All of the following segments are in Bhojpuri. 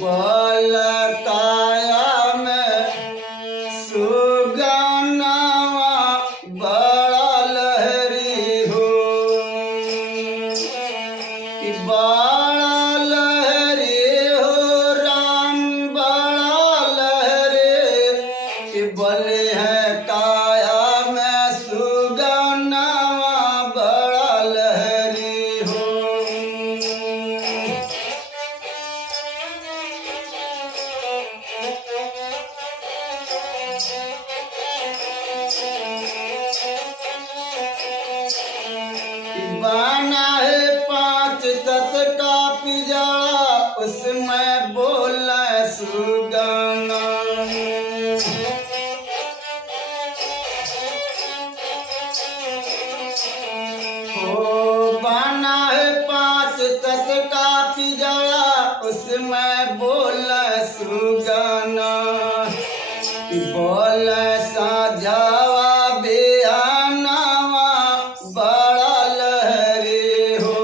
बल काया में सुगनावा बड़ा लहरी हो। बड़ा लहरी हो राम बड़ा लहरी बले है काया में सुगनावा बड़ा लहरी हो। बना है 5 तत का पिजाड़ा उसमें बोला सुगाना। ओ बना है 5 तत का पिजाड़ा उसमें बोला सुगाना। बोल साझावा बेहानावा बड़ा लहरी हो।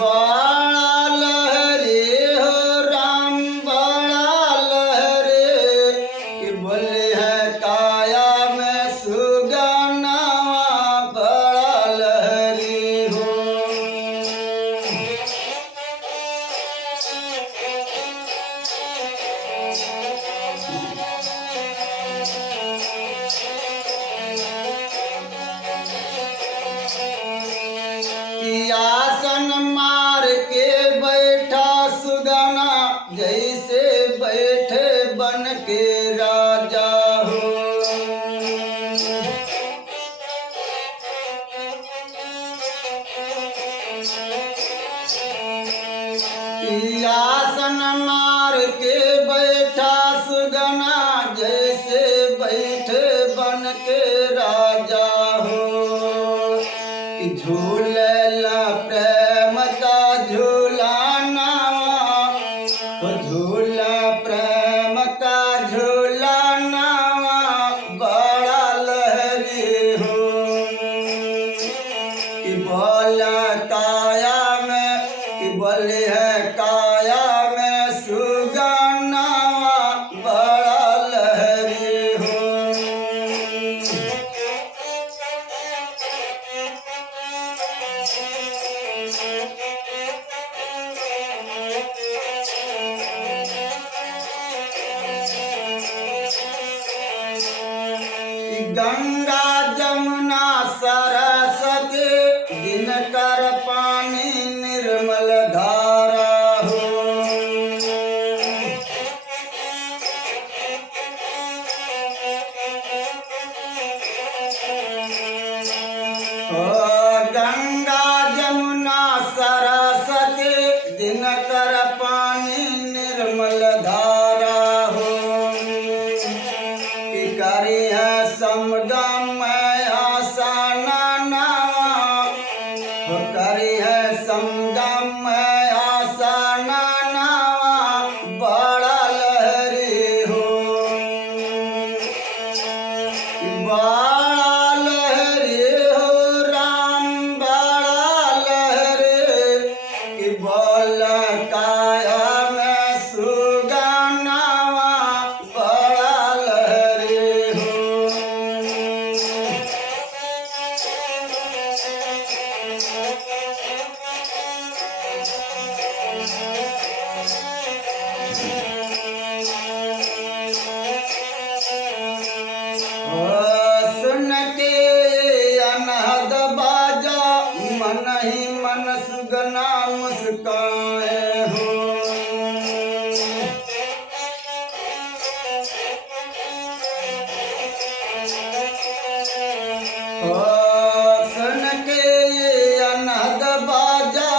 बड़ा लहरी हो राम बड़ा लहरी बोले है काया में सुगनावा बड़ा लहरी हो। आसन मार के बैठा सुगना जैसे बैठे बन के राजा हो। आसन मार के बैठा सुगना जैसे बैठे बन के राजा हो। झूलेला प्रेम का झूलाना झूला प्रेम का झूलाना बड़ा लहरी हो। बोला काया में बोले है काया में सुगना बड़ा लहरी हो। गंगा जमुना सरस्वती दिनकर पानी निर्मल धारा हो। गंगा जमुना सरस्वती दिनकर पानी निर्मल धारा हो। करी है समगम आसाना नावा करी है समगम आसाना नावा बड़ा लहरी हो। बड़ा लहरी हो राम बड़ा लहरी बोल काया में सुगनावा बड़ा लहरी हो। सुन के अनहद बाजा मन ही मन सुगना मुस्काए हो। सुन के अनहद बाजा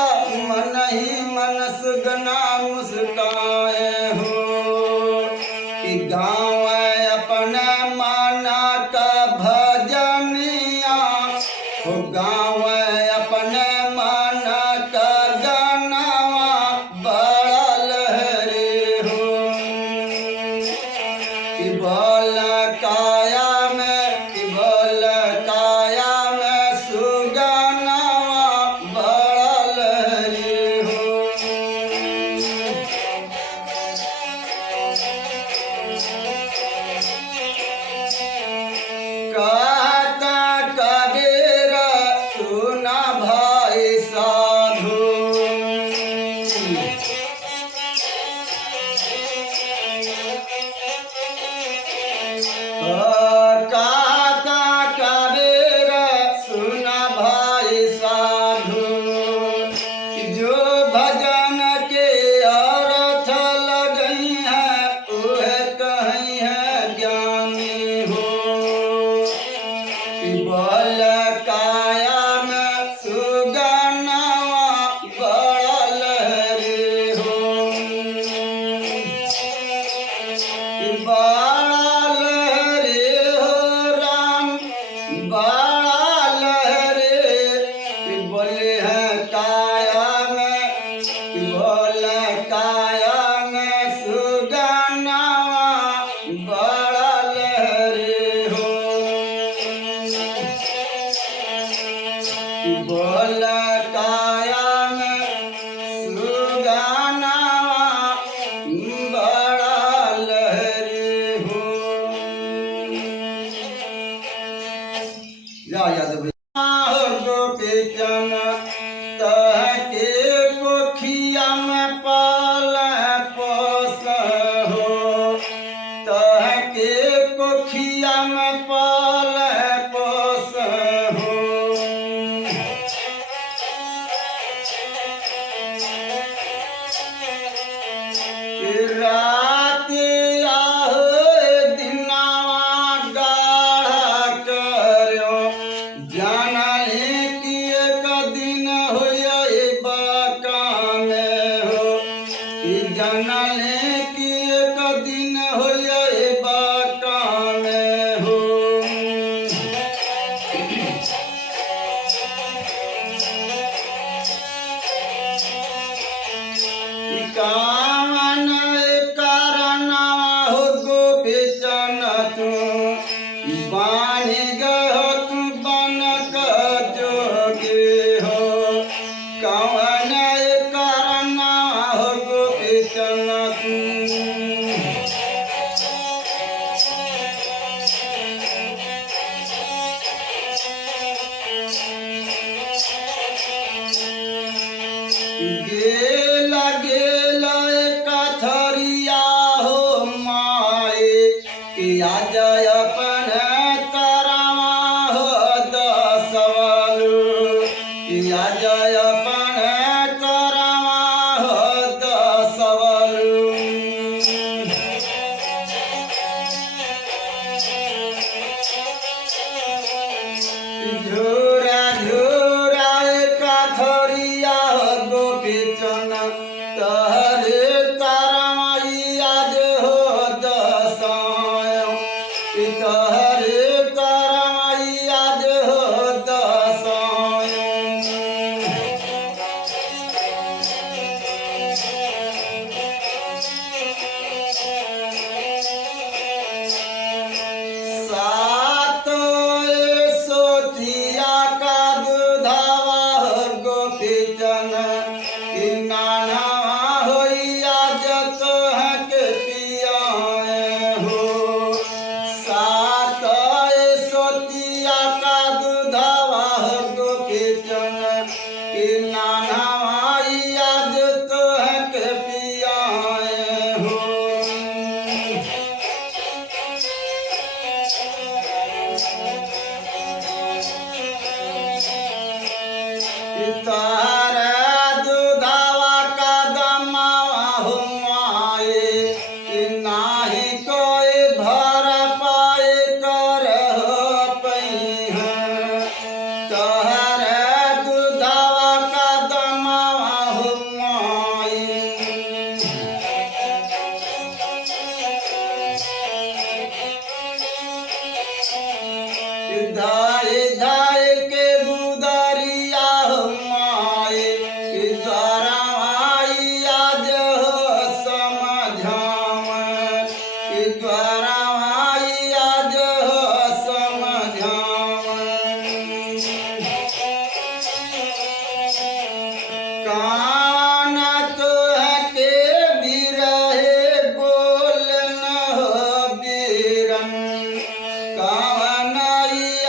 मन ही मन सुगना मुस्काए हो। गाँव अपने माना का भजनिया हो। गाँव अपने माना का गानावा बड़ा लहरी हो। बोल काया में सुगनावा बड़ा लहरी हो। कहता कबीर सुन भाई साधु, जो भजन के अर्थ लगई है उहे कहीं है ज्ञानी हो। बल काया में सुगनवा बड़ा लहरी हो, बड़ा लहरी हो राम बड़ा लहरी। बोले है काया में, बोले काया में सुगनवा बड़ा लहरी हो। बोल काया में सुगनवा बड़ा लहरी हो। याद गोपीचन तह के कोखिया में पाल पोस हो, तह के कोखिया में पाल पोस हो। रात आहो दिनवा गाढ़ा करो, जानले कि एक दिन होय बाका में हो, जानले कि एक दिन होय बाका में हो। कामन करना हो गोपीचन तू, बानी गहो तू बनक जोगी हो। कवन करना हो गोपीचन तू, गेला गेला कथरिया हो माए, किया जय अपन करवा हो दसवलू, किया जय अपन करवा हो दसवलू। झूरा झूरा कथरिया हो गोपीचन तहरे तरमाई आज हो दसाय, तहरे तरमाई आज हो दसाय। सातो सोचिया का दुधावा हो गोपीचन, कि नाना होइया जत हक पियाए हो। सात सोचिया का दुधावा हो गोपीचन, कि नाना होइया जत हक पियाए हो। तारा दुधावा का दमावा हो माए, कि नाही कोई भर पाए कर हो पई है। तारा दुधावा का दमावा हो माए, धाय धाय के गुदरिया हो माए, कि द्वारा आई आज हो समझाव, कि द्वारा आई आज हो समझाव। कान तो है के बिरहे बोलन हो बीरन, कावन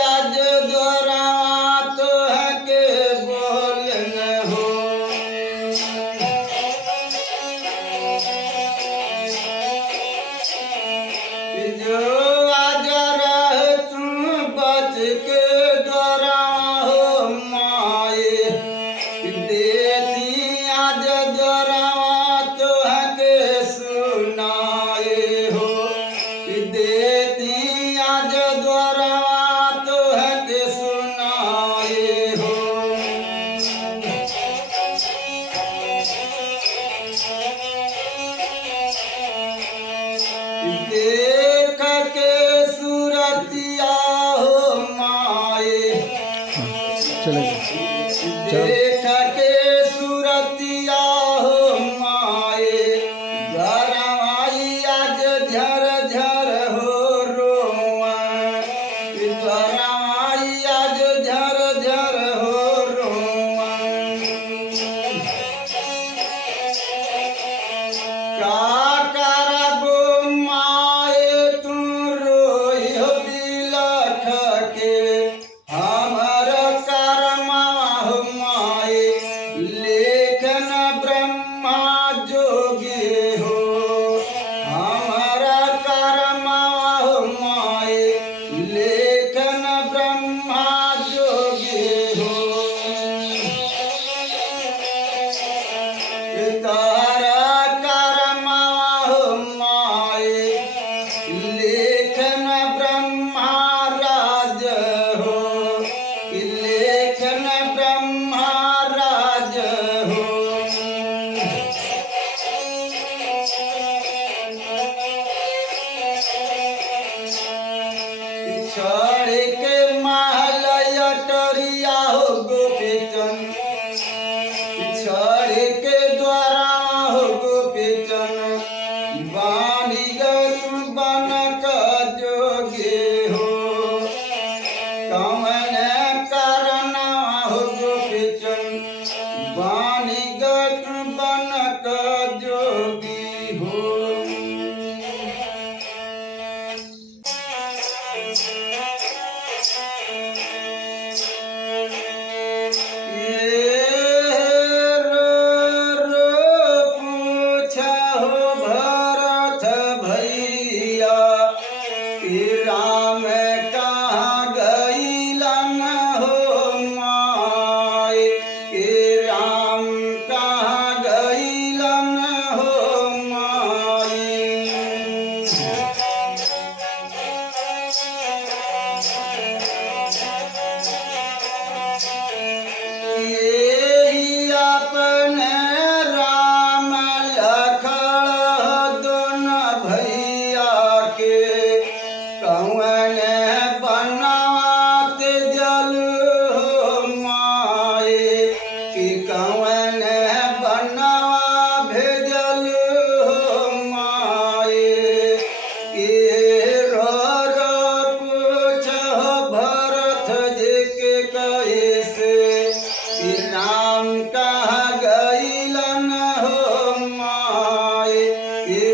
आज द्वारा तो है के बोलन हो। जो आज देख के सुरतिया हो माए गरमाई आज झर झर हो रोआ गरमाई आज झर झर हो रोआ का करबो माए तू रोइयो बिलख के हमर कर्मा हो माए लेखन ब्रह्मा जोगी हो हमर कर्मा हो माए लेखन ब्रह्मा जोगी हो तारा कर्मा हो माए लेखन ब्रह्मा राज हो लेखन ब्रह्मा राज हो छड़ के महल अटरिया हो गोपीचन छड़ के द्वारा हो गोपीचन बानी गरु बनक जोगे हो कमन करना हो गोपीचन बानी गरु बनक जोगी हो भरत भैया राम कहाँ गईलन हो माए राम कहाँ गईलन हो माए यही अपने राम लखन दोन भैया के कौन बनावत जल हो माए कि कौन बनवा भेजल हो माए पूछ भरत जी के कैसे राम कहाँ गईलन हो माए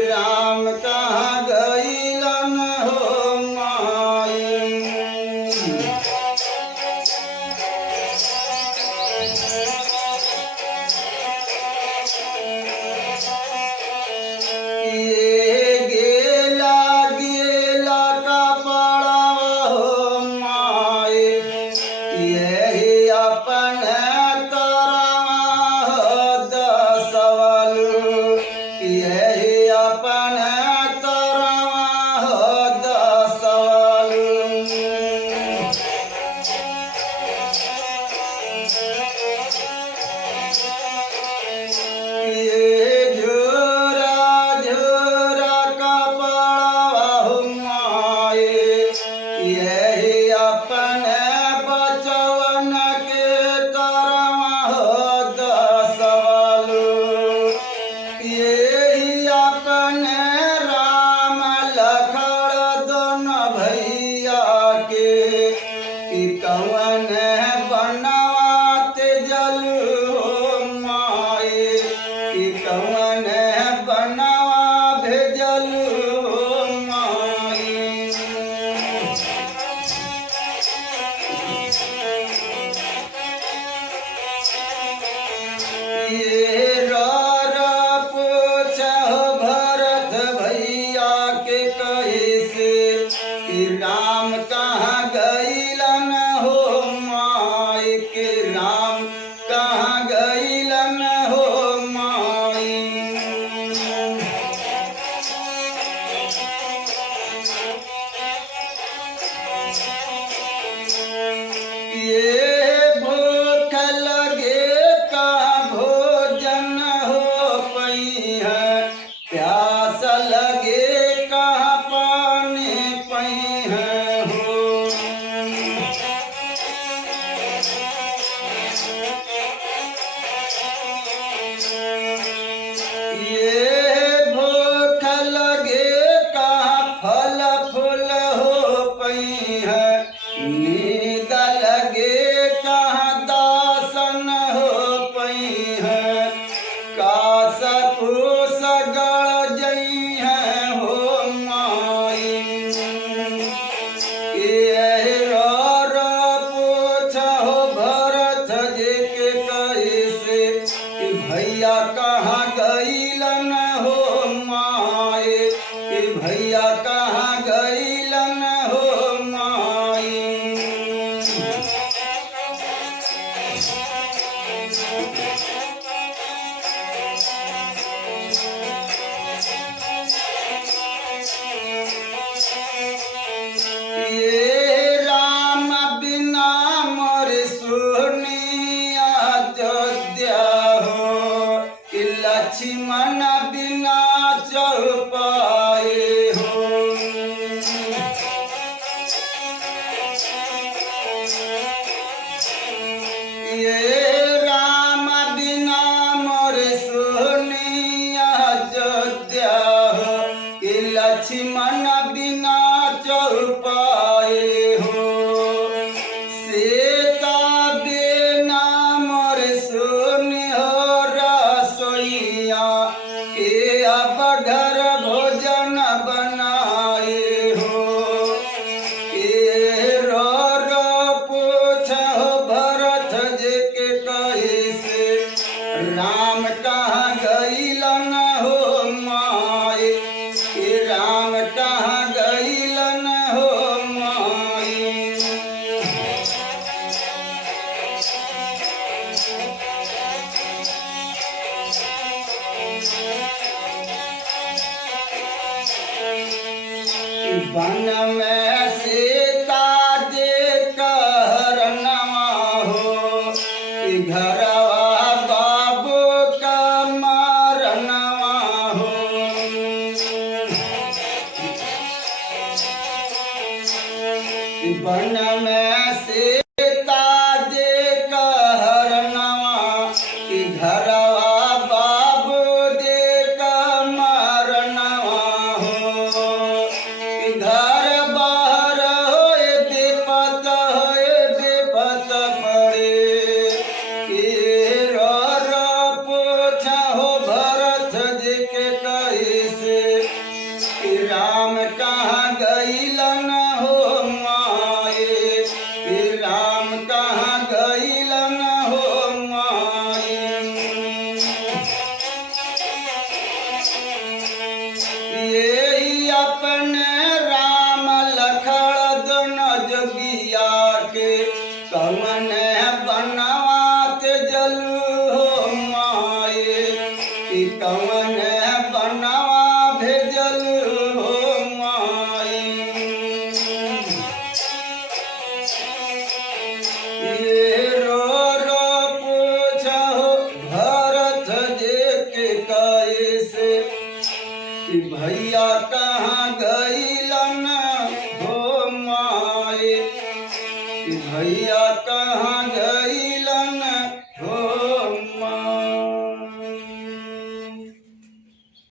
राम कहाँ गईलन हो माए गेला गेला कपड़ा हो माए यही अपन तरवा दसवल यही अपन तरवा दसवल ये झोरा झोरा कपड़ा हो माए यही अपन बचवन के तरवा हो दसवल यही अपन राम लखन दोन भैया के कि कौन बनवात जल हो माए कि कौन बनवा भेजल हो माए पूछ भरत भैया के कैसे राम कहाँ गईलन हो माए के राम कहाँ गईलन हो माए ये भूख लगे का भोजन हो पई है प्यास लगे का पानी पई है हो गईलन हो माई। ये राम बिना मोर सुनिया अयोध्या हो, कि लक्ष्मण बिना चौपाए हो। ये राम बिना मोर सुनिया अयोध्या हो, कि लक्ष्मण बिना चौपाए हो। सीता बिना मोर सुनि हो रसोइया, के अब घर भोजन बनाए हो। ए रो रो पूछो भरत जी के कैसे, राम कहाँ गईलन हो माई। ए राम कहाँ गईलन हो माई। वन में सीता जी कहरनवा हो, कि घरवा बाबू का मारनवा हो। वन में सीता जी कहरनवा, कि घरवा बाबू जी का मारनवा हो। घर बाहर होए विपत पड़े। ए रो रो पूछो भरत जी के कैसे, कि राम कहाँ गईलन हो माए। कि राम कहाँ गईलन हो माए। ये अपने राम लखन दोनों जोगिया के, कवन बनवात जलू हो माए। कि कवन बनवा भेजल हो माई। ये रो रो पूछो भरत जी के कैसे, कि भैया कहाँ गईलन हो माई। कि भैया कहाँ गई